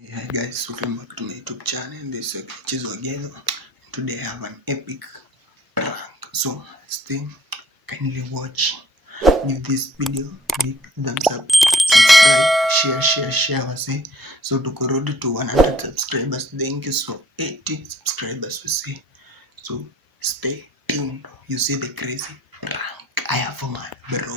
Hey guys, welcome back to my YouTube channel. This is Chizo again. Today I have an epic prank. So stay, kindly watch. Give this video big thumbs up, subscribe, share. Say so to road to 100 subscribers. Thank you. So 80 subscribers we see. So stay tuned. You see the crazy prank I have for my bro.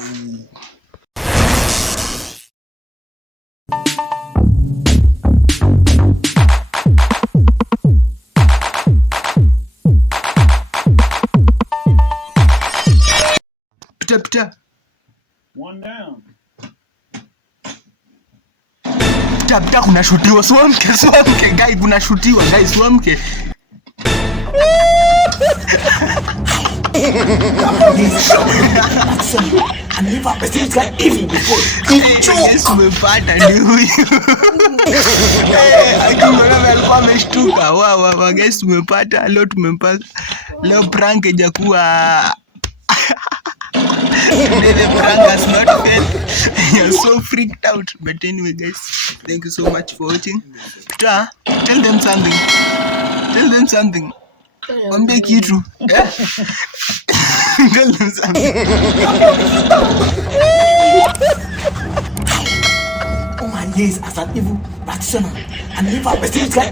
Pita. One down. Pita kunashutiwa, swamke guy, kunashutiwa guy, swamke. Yes, umepata ni huyu. Akiona alikuwa ameshtuka. Wow, guys, tumepata leo, tumempata leo. Prank ijakuwa the prank has not failed. You're so freaked out. But anyway, guys, thank you so much for watching. Peter, tell them something. Wambie kitu. Tell them something. Oh my days, as an evil practitioner, I never perceived that.